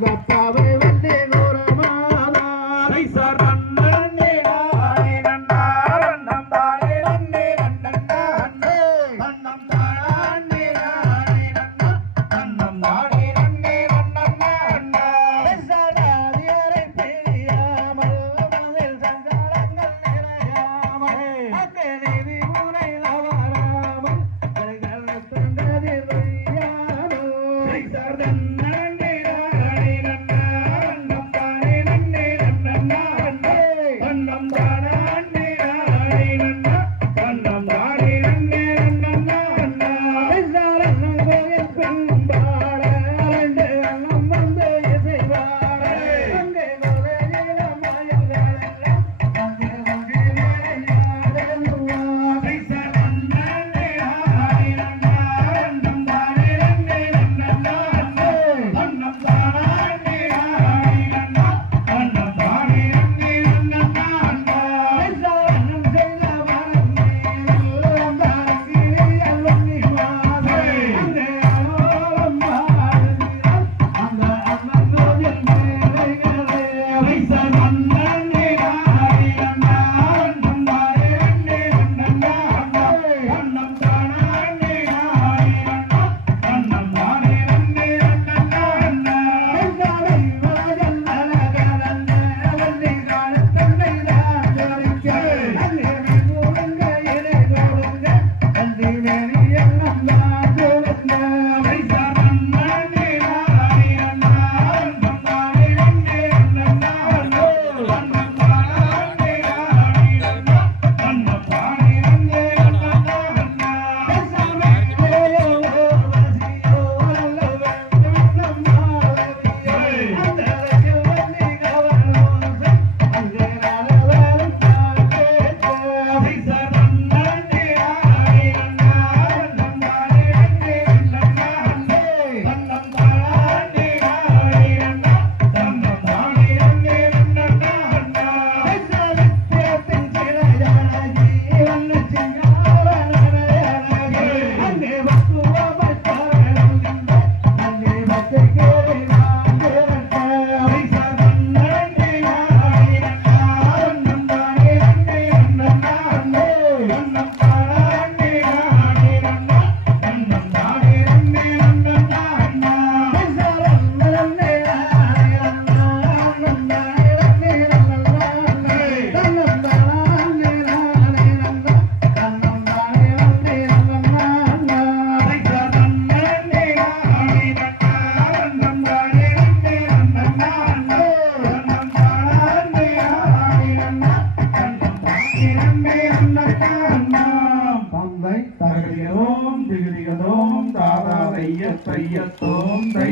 the திகிதிகதோம் தாதா தைய தையத்தோம் தை